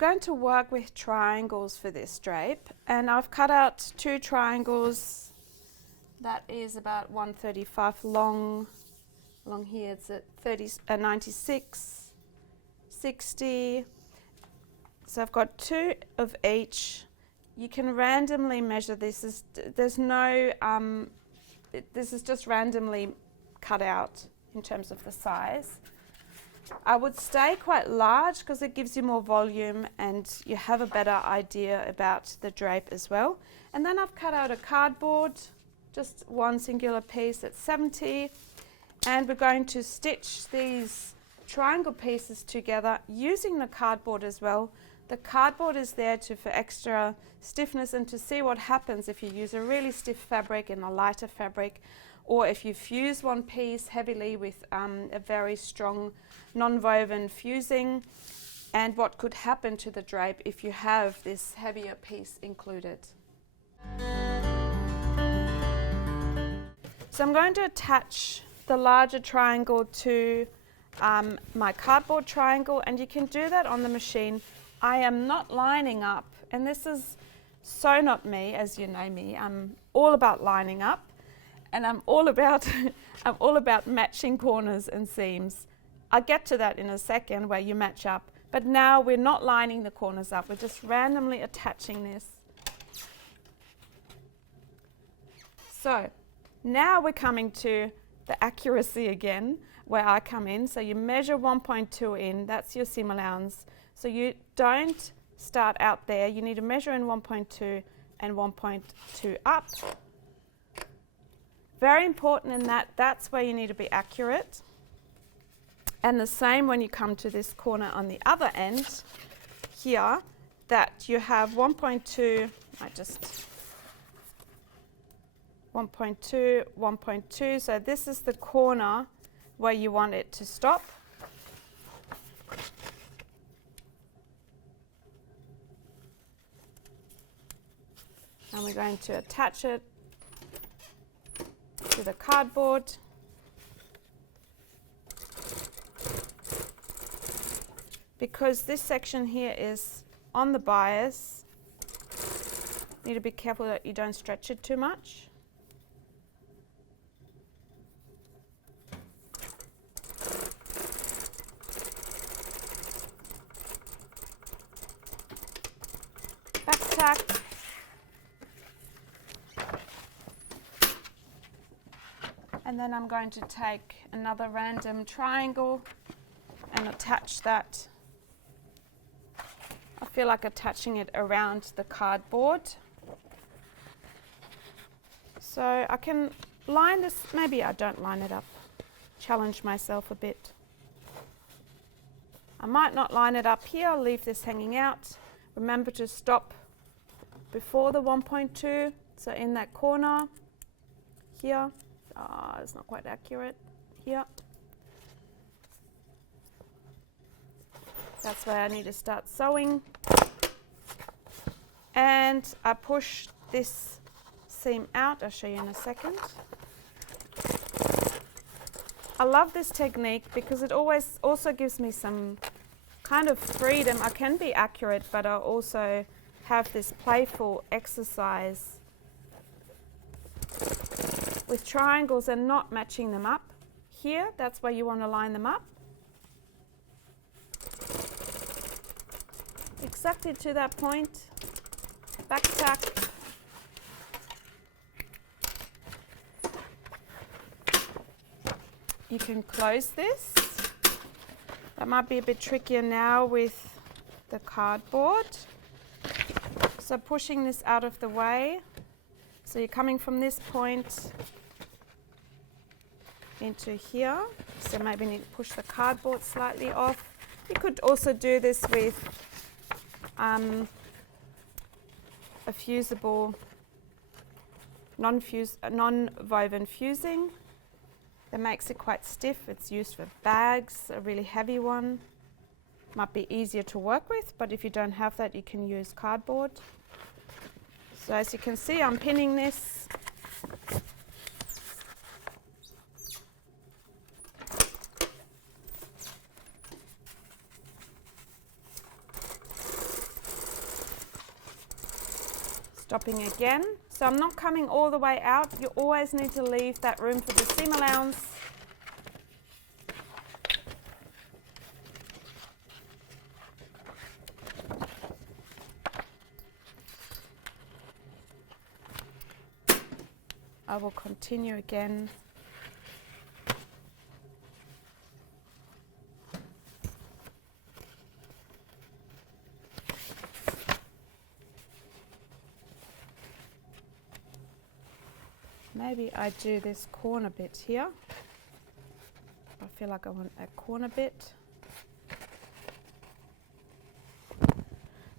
going to work with triangles for this drape, and I've cut out 2 triangles. That is about 135 long. Along here it's at 96, 60. So I've got 2 of each. You can randomly measure this. There's no, this is just randomly cut out in terms of the size. I would stay quite large because it gives you more volume and you have a better idea about the drape as well. And then I've cut out a cardboard, just one singular piece at 70. And we're going to stitch these triangle pieces together using the cardboard as well. The cardboard is there for extra stiffness and to see what happens if you use a really stiff fabric and a lighter fabric, or if you fuse one piece heavily with a very strong non-woven fusing, and what could happen to the drape if you have this heavier piece included. So I'm going to attach the larger triangle to my cardboard triangle, and you can do that on the machine. I am not lining up, and this is so not me, as you know me. I'm all about lining up, and I'm all about matching corners and seams. I'll get to that in a second where you match up, but now we're not lining the corners up, we're just randomly attaching this. So now we're coming to the accuracy again, where I come in. So you measure 1.2 in, that's your seam allowance. So you don't start out there, you need to measure in 1.2 and 1.2 up. Very important in that, that's where you need to be accurate. And the same when you come to this corner on the other end here, that you have 1.2, 1.2, 1.2, so this is the corner where you want it to stop. And we're going to attach it to the cardboard. Because this section here is on the bias, you need to be careful that you don't stretch it too much. Back tack. And then I'm going to take another random triangle and attach that. I feel like attaching it around the cardboard. So I can line this, maybe I don't line it up, challenge myself a bit. I might not line it up here, I'll leave this hanging out. Remember to stop before the 1.2, so in that corner here. It's not quite accurate here. That's where I need to start sewing. And I push this seam out. I'll show you in a second. I love this technique because it always also gives me some kind of freedom. I can be accurate, but I also have this playful exercise with triangles and not matching them up. Here, that's where you want to line them up. Exactly to that point. Back tack. You can close this. That might be a bit trickier now with the cardboard. So pushing this out of the way. So you're coming from this point into here. So maybe you need to push the cardboard slightly off. You could also do this with a fusible, non-woven fusing that makes it quite stiff. It's used for bags, a really heavy one. Might be easier to work with, but if you don't have that, you can use cardboard. So as you can see, I'm pinning this. Stopping again. So I'm not coming all the way out. You always need to leave that room for the seam allowance. I will continue again. Maybe I do this corner bit here. I feel like I want a corner bit.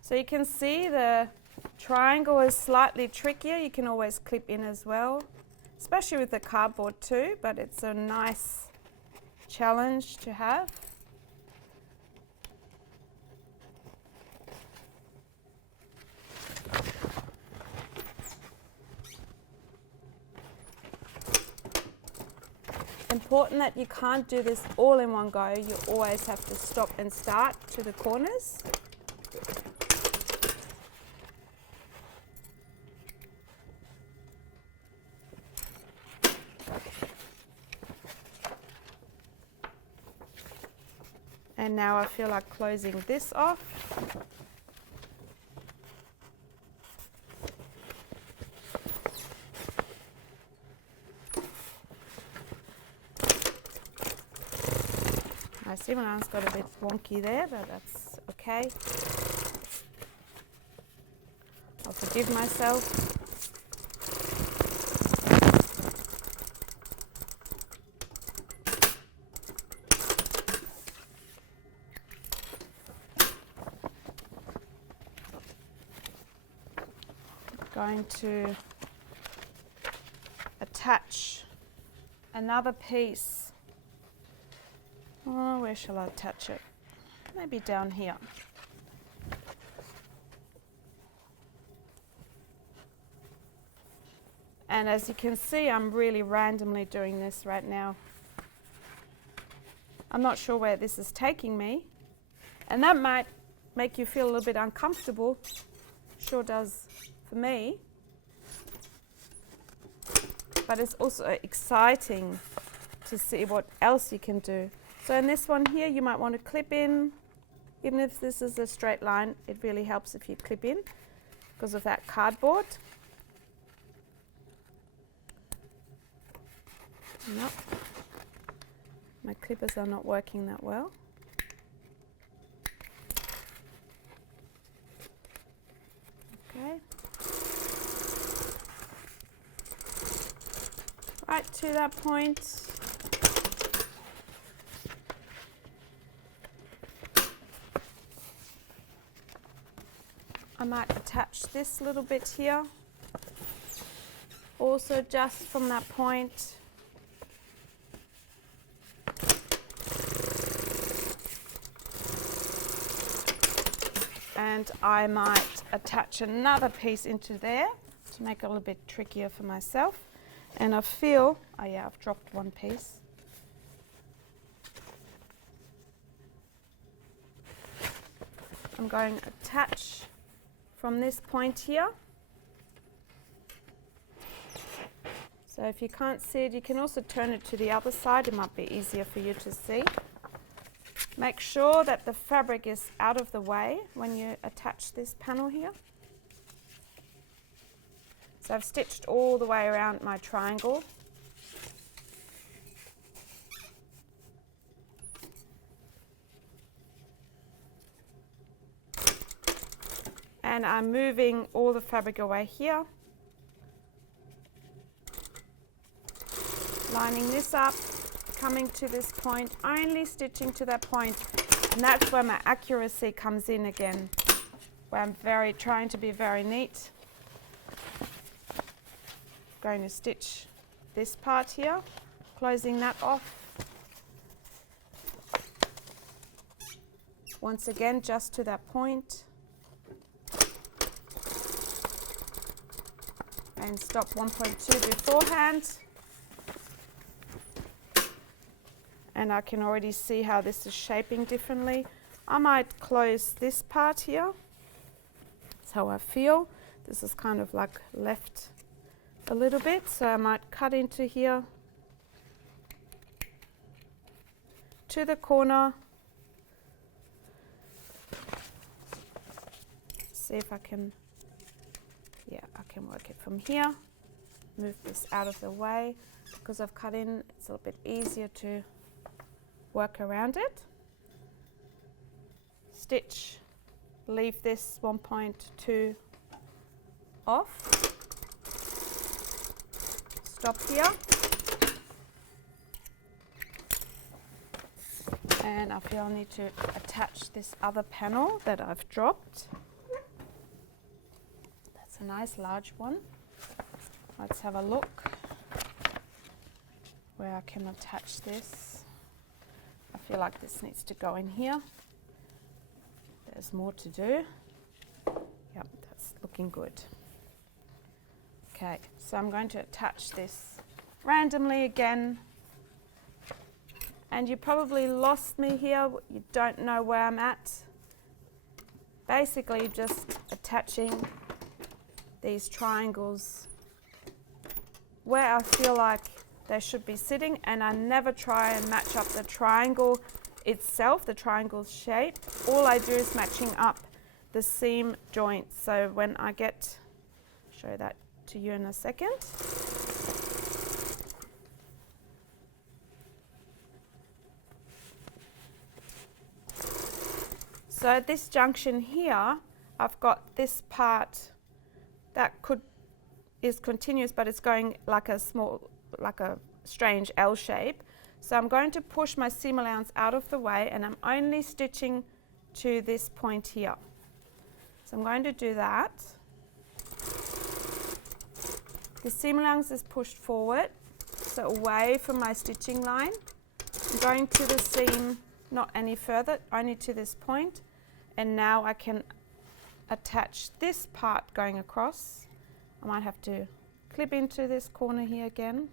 So you can see the triangle is slightly trickier. You can always clip in as well, especially with the cardboard too, but it's a nice challenge to have. Important that you can't do this all in one go. You always have to stop and start to the corners. And now I feel like closing this off. I see my arm's got a bit wonky there, but that's okay. I'll forgive myself. Going to attach another piece. Oh, where shall I attach it? Maybe down here. And as you can see, I'm really randomly doing this right now. I'm not sure where this is taking me, and that might make you feel a little bit uncomfortable. Sure does for me. But it's also exciting to see what else you can do. So in this one here, you might want to clip in. Even if this is a straight line, it really helps if you clip in because of that cardboard. Nope. My clippers are not working that well. Okay. Right to that point. I might attach this little bit here, also just from that point. And I might attach another piece into there to make it a little bit trickier for myself. And I feel, oh yeah, I've dropped one piece. I'm going to attach from this point here. So if you can't see it, you can also turn it to the other side. It might be easier for you to see. Make sure that the fabric is out of the way when you attach this panel here. So I've stitched all the way around my triangle. And I'm moving all the fabric away here. Lining this up, coming to this point, only stitching to that point. And that's where my accuracy comes in again, where I'm trying to be very neat. Going to stitch this part here, closing that off. Once again, just to that point. And stop 1.2 beforehand. And I can already see how this is shaping differently. I might close this part here. That's how I feel. This is kind of like left a little bit, so I might cut into here to the corner. See if I can, yeah, I can work it from here. Move this out of the way. Because I've cut in, it's a little bit easier to work around it. Stitch, leave this 1.2 off. Stop here. And I feel I need to attach this other panel that I've dropped. That's a nice large one. Let's have a look where I can attach this. I feel like this needs to go in here. There's more to do. Yep, that's looking good. Okay, so I'm going to attach this randomly again. And you probably lost me here. You don't know where I'm at. Basically just attaching these triangles where I feel like they should be sitting, and I never try and match up the triangle itself, the triangle shape. All I do is matching up the seam joints. So when I get, show that to you in a second. So at this junction here, I've got this part that is continuous, but it's going like a strange L shape. So I'm going to push my seam allowance out of the way, and I'm only stitching to this point here. So I'm going to do that. The seam allowance is pushed forward, so away from my stitching line. I'm going to the seam, not any further, only to this point. And now I can attach this part going across. I might have to clip into this corner here again.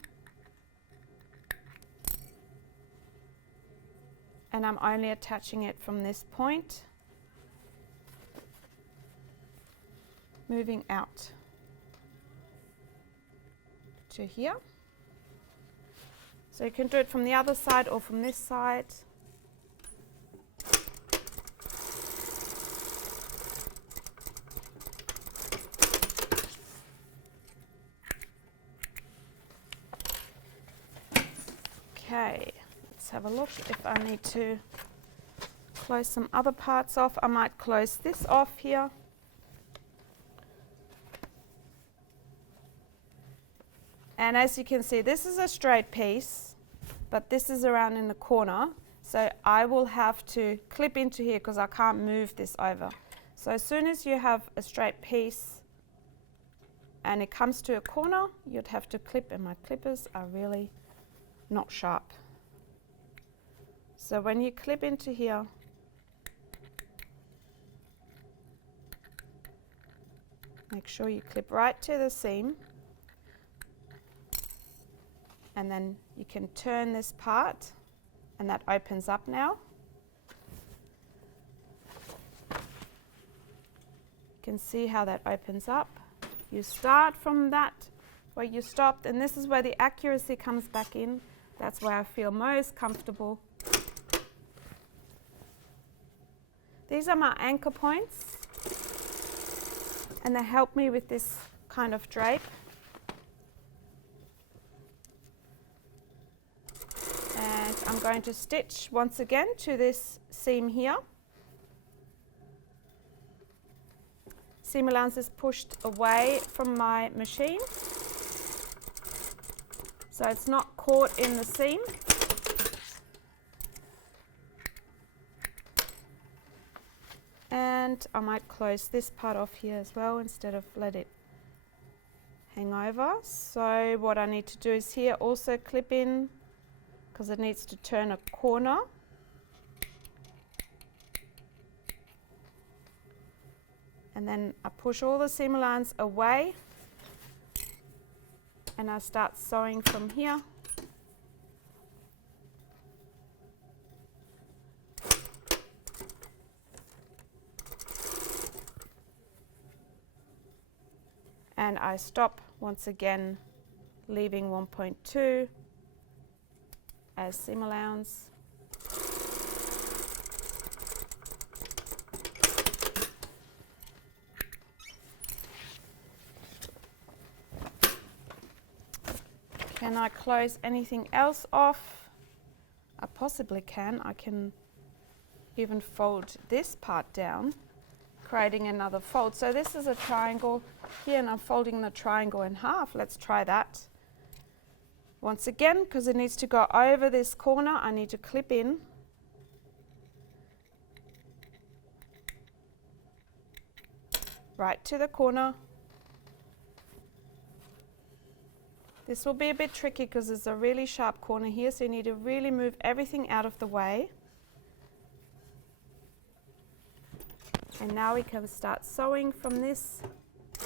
And I'm only attaching it from this point, moving out to here. So you can do it from the other side or from this side. Okay, let's have a look. If I need to close some other parts off, I might close this off here. And as you can see, this is a straight piece, but this is around in the corner. So I will have to clip into here because I can't move this over. So as soon as you have a straight piece and it comes to a corner, you'd have to clip, and my clippers are really not sharp. So when you clip into here, make sure you clip right to the seam, and then you can turn this part and that opens up now. You can see how that opens up. You start from that where you stopped, and this is where the accuracy comes back in. That's where I feel most comfortable. These are my anchor points, and they help me with this kind of drape. And I'm going to stitch once again to this seam here. Seam allowance is pushed away from my machine, so it's not caught in the seam. And I might close this part off here as well instead of let it hang over. So what I need to do is here also clip in, because it needs to turn a corner. And then I push all the seam allowance away, and I start sewing from here. and I stop once again, leaving 1.2 as seam allowance. Can I close anything else off? I possibly can. I can even fold this part down, creating another fold. So this is a triangle here, and I'm folding the triangle in half. Let's try that. Once again, because it needs to go over this corner, I need to clip in. Right to the corner. This will be a bit tricky because there's a really sharp corner here, so you need to really move everything out of the way. And now we can start sewing from this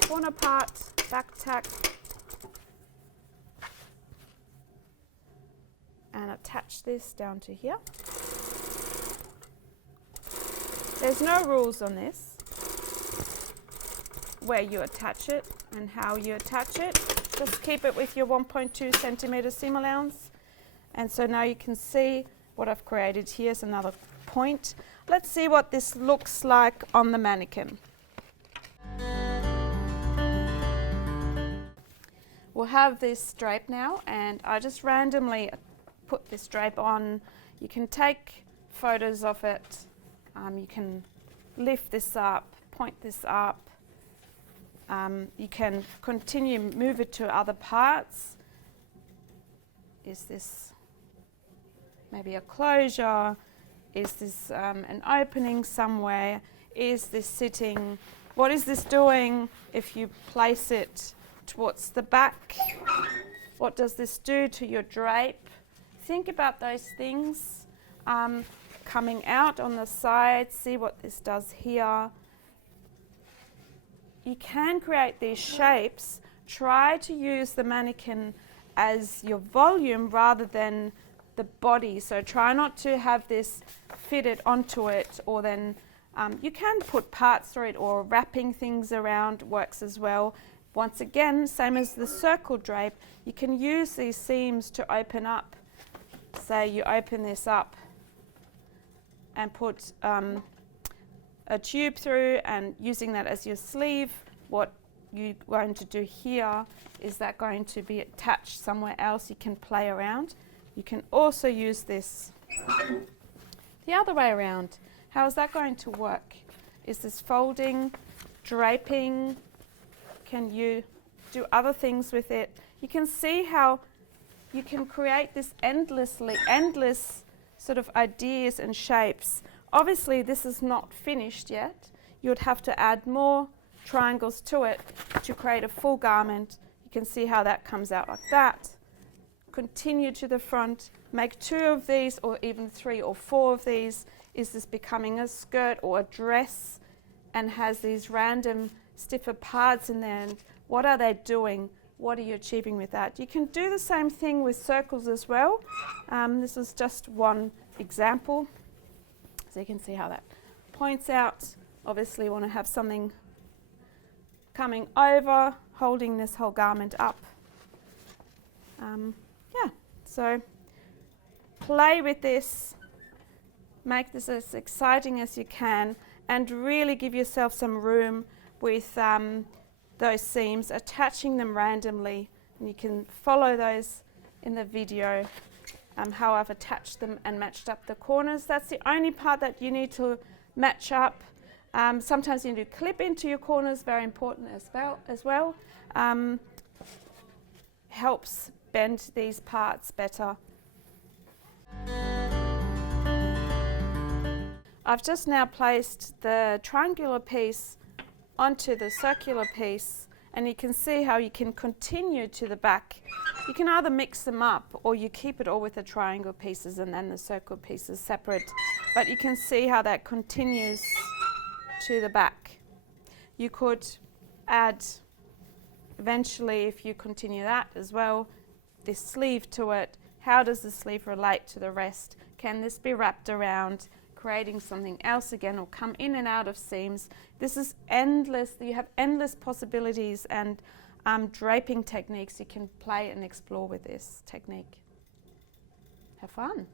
corner part, back tack, and attach this down to here. There's no rules on this, where you attach it and how you attach it. Just keep it with your 1.2 centimeter seam allowance. And so now you can see what I've created. Here's another point. Let's see what this looks like on the mannequin. We'll have this drape now, and I just randomly put this drape on. You can take photos of it. You can lift this up, point this up. You can continue, move it to other parts. Is this maybe a closure? Is this an opening somewhere? Is this sitting? What is this doing if you place it towards the back? What does this do to your drape? Think about those things. Coming out on the side, see what this does here. You can create these shapes. Try to use the mannequin as your volume rather than the body. So try not to have this fitted onto it, or then you can put parts through it, or wrapping things around works as well. Once again, same as the circle drape, you can use these seams to open up. Say you open this up and put a tube through, and using that as your sleeve. What you're going to do here is that going to be attached somewhere else. You can play around. You can also use this the other way around. How is that going to work? Is this folding, draping? Can you do other things with it? You can see how you can create this endless sort of ideas and shapes. Obviously, this is not finished yet. You would have to add more triangles to it to create a full garment. You can see how that comes out like that. Continue to the front, make 2 of these, or even 3 or 4 of these. Is this becoming a skirt or a dress, and has these random stiffer parts in there? And what are they doing? What are you achieving with that? You can do the same thing with circles as well. This is just one example. So you can see how that points out. Obviously you want to have something coming over, holding this whole garment up. So play with this, make this as exciting as you can, and really give yourself some room with those seams, attaching them randomly. And you can follow those in the video, how I've attached them and matched up the corners. That's the only part that you need to match up. Sometimes you need to clip into your corners, very important as well. Helps bend these parts better. I've just now placed the triangular piece onto the circular piece, and you can see how you can continue to the back. You can either mix them up, or you keep it all with the triangle pieces and then the circle pieces separate, but you can see how that continues to the back. You could add, eventually, if you continue that as well, this sleeve to it. How does the sleeve relate to the rest? Can this be wrapped around, creating something else again, or come in and out of seams? This is endless. You have endless possibilities, and draping techniques. You can play and explore with this technique. Have fun.